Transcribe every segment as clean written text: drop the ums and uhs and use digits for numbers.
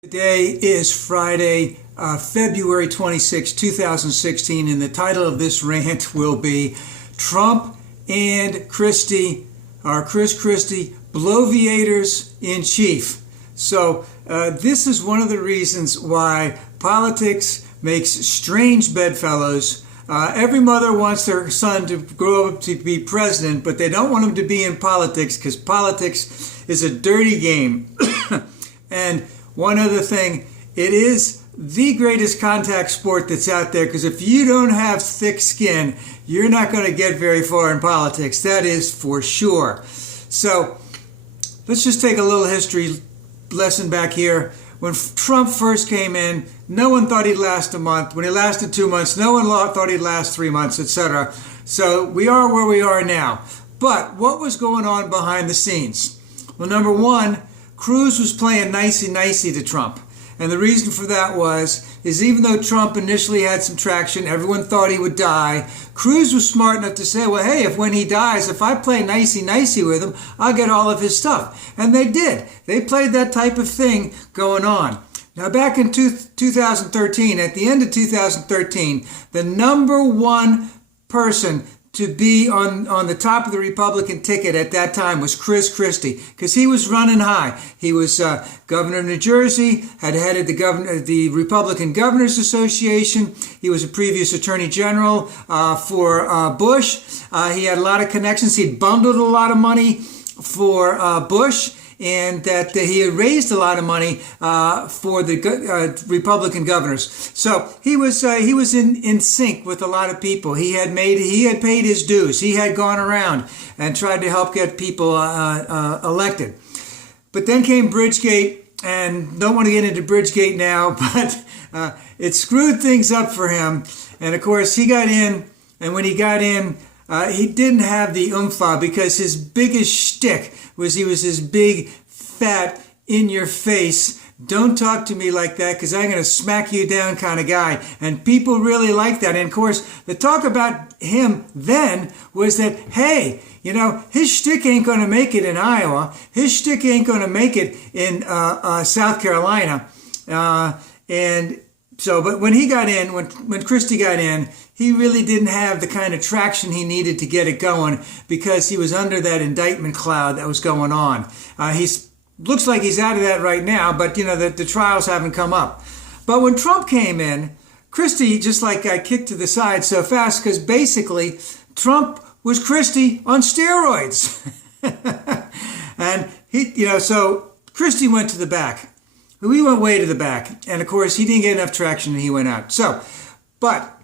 Today is Friday, February 26, 2016, and the title of this rant will be Trump and Christie, or Chris Christie, Bloviators in Chief. So this is one of the reasons why politics makes strange bedfellows. Every mother wants their son to grow up to be president, but they don't want him to be in politics because politics is a dirty game. And one other thing, it is the greatest contact sport that's out there, because if you don't have thick skin, you're not going to get very far in politics. That is for sure. So let's just take a little history lesson back here. When Trump first came in, no one thought he'd last a month. When he lasted 2 months, no one thought he'd last 3 months, etc. So we are where we are now. But what was going on behind the scenes? Well, number one, Cruz was playing nicey-nicey to Trump. And the reason for that is even though Trump initially had some traction, everyone thought he would die, Cruz was smart enough to say, well, hey, when he dies, if I play nicey-nicey with him, I'll get all of his stuff. And they did. They played that type of thing going on. Now, back in 2013, at the end of 2013, the number one person to be on the top of the Republican ticket at that time was Chris Christie, because he was running high. He was governor of New Jersey, had headed the Republican Governors Association. He was a previous attorney general for Bush. He had a lot of connections. He'd bundled a lot of money for Bush, and that he had raised a lot of money for the Republican governors. So he was in sync with a lot of people. He had paid his dues. He had gone around and tried to help get people elected. But then came Bridgegate, and don't want to get into Bridgegate now, but it screwed things up for him. And of course, he got in, and when he got in, he didn't have the oomph, because his biggest shtick was he was this big, fat, in-your-face, don't talk to me like that because I'm going to smack you down kind of guy. And people really liked that. And of course, the talk about him then was that, hey, you know, his shtick ain't going to make it in Iowa. His shtick ain't going to make it in South Carolina. And so, but when he got in, when Christie got in, he really didn't have the kind of traction he needed to get it going, because he was under that indictment cloud that was going on. Looks like he's out of that right now, but you know, the trials haven't come up. But when Trump came in, Christie just like got kicked to the side so fast, because basically Trump was Christie on steroids. And so Christie went to the back. We went way to the back, and of course he didn't get enough traction and he went out. So, but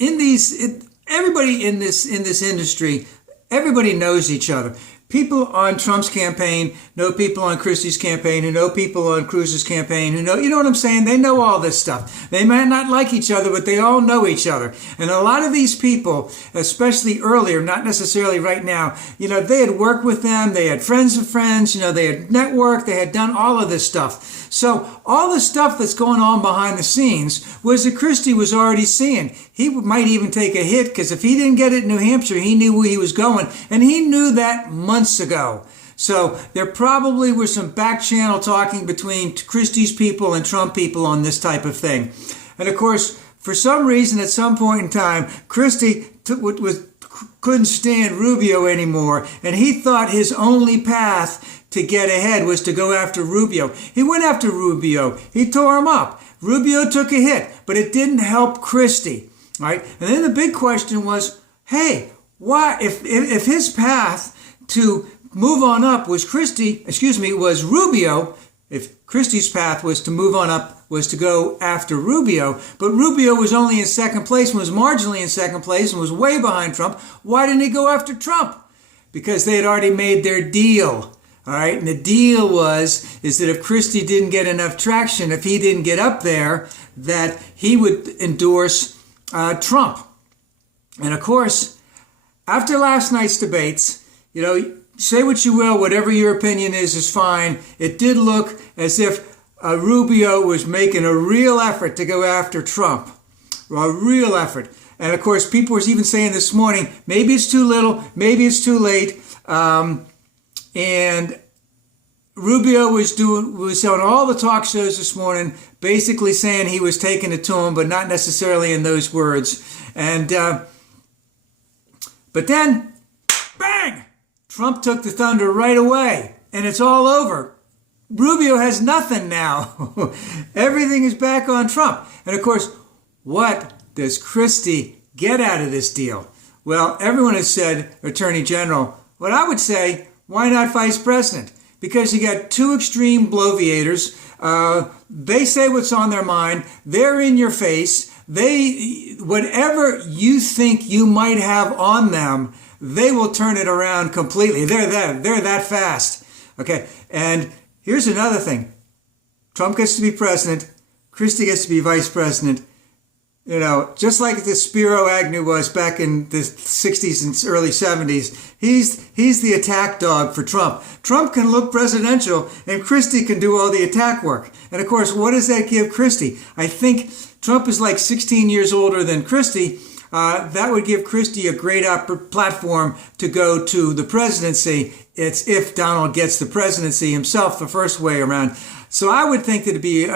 everybody in this industry, everybody knows each other. People on Trump's campaign know people on Christie's campaign, who know people on Cruz's campaign, who know, you know what I'm saying? They know all this stuff. They might not like each other, but they all know each other. And a lot of these people, especially earlier, not necessarily right now, you know, they had worked with them, they had friends of friends, you know, they had networked, they had done all of this stuff. So all the stuff that's going on behind the scenes was that Christie was already seeing. He might even take a hit, because if he didn't get it in New Hampshire, he knew where he was going, and he knew that months ago. So there probably was some back channel talking between Christie's people and Trump people on this type of thing. And of course, for some reason, at some point in time, Christie couldn't stand Rubio anymore, and he thought his only path to get ahead was to go after Rubio. He went after Rubio. He tore him up. Rubio took a hit, but it didn't help Christie. Right? And then the big question was, hey, why, if his path to move on up was was Rubio, if Christie's path was to move on up, was to go after Rubio, but Rubio was only in second place and was marginally in second place and was way behind Trump, why didn't he go after Trump? Because they had already made their deal. All right, and the deal is that if Christie didn't get enough traction, if he didn't get up there, that he would endorse Trump. And of course, after last night's debates, you know, say what you will, whatever your opinion is fine. It did look as if Rubio was making a real effort to go after Trump. A real effort. And of course, people were even saying this morning, maybe it's too little, maybe it's too late. And Rubio was on all the talk shows this morning, basically saying he was taking it to him, but not necessarily in those words. And but then, bang! Trump took the thunder right away, and it's all over. Rubio has nothing now. Everything is back on Trump. And of course, what does Christie get out of this deal? Well, everyone has said Attorney General. What I would say, why not Vice President? Because you got two extreme bloviators. They say what's on their mind. They're in your face. Whatever you think you might have on them, they will turn it around completely. They're that fast. Okay. And here's another thing. Trump gets to be president. Christie gets to be vice president. You know, just like the Spiro Agnew was back in the 60s and early 70s, he's the attack dog for Trump. Trump can look presidential, and Christie can do all the attack work. And of course, what does that give Christie? I think Trump is like 16 years older than Christie. That would give Christie a great platform to go to the presidency. It's if Donald gets the presidency himself the first way around. So I would think that it'd be,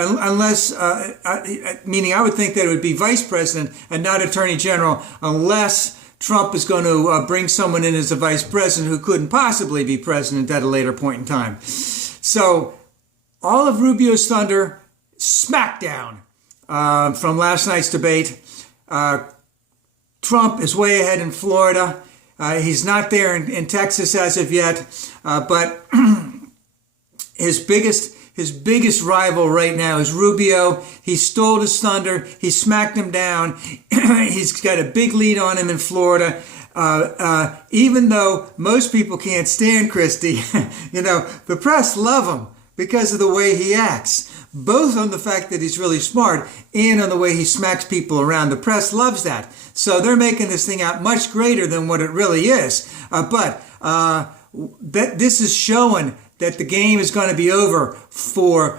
meaning I would think that it would be vice president and not attorney general, unless Trump is going to bring someone in as a vice president who couldn't possibly be president at a later point in time. So all of Rubio's thunder, smackdown from last night's debate. Trump is way ahead in Florida. He's not there in Texas as of yet, but his biggest rival right now is Rubio. He stole his thunder. He smacked him down. He's got a big lead on him in Florida. Even though most people can't stand Christie, you know, the press love him because of the way he acts. Both on the fact that he's really smart and on the way he smacks people around. The press loves that. So they're making this thing out much greater than what it really is. But this is showing that the game is going to be over for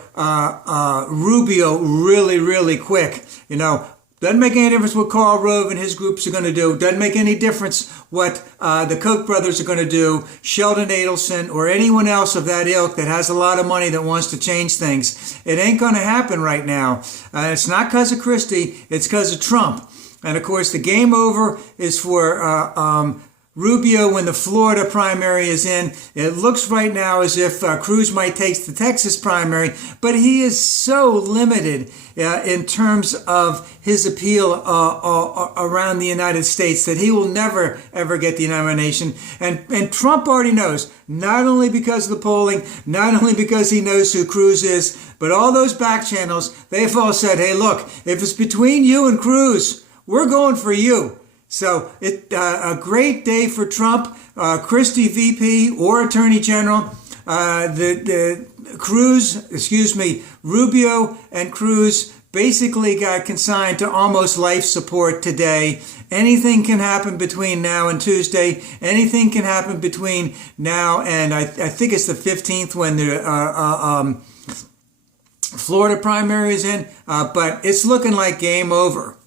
Rubio really, really quick. You know, doesn't make any difference what Karl Rove and his groups are going to do. Doesn't make any difference what the Koch brothers are going to do, Sheldon Adelson, or anyone else of that ilk that has a lot of money that wants to change things. It ain't going to happen right now. It's not because of Christie. It's because of Trump. And, of course, the game over is for Rubio when the Florida primary is in. It looks right now as if Cruz might take the Texas primary, but he is so limited in terms of his appeal around the United States that he will never, ever get the nomination. And Trump already knows, not only because of the polling, not only because he knows who Cruz is, but all those back channels, they've all said, hey, look, if it's between you and Cruz, we're going for you. So a great day for Trump, Christie VP or Attorney General. Rubio and Cruz basically got consigned to almost life support today. Anything can happen between now and Tuesday. Anything can happen between now and I think it's the 15th when the Florida primary is in. But it's looking like game over.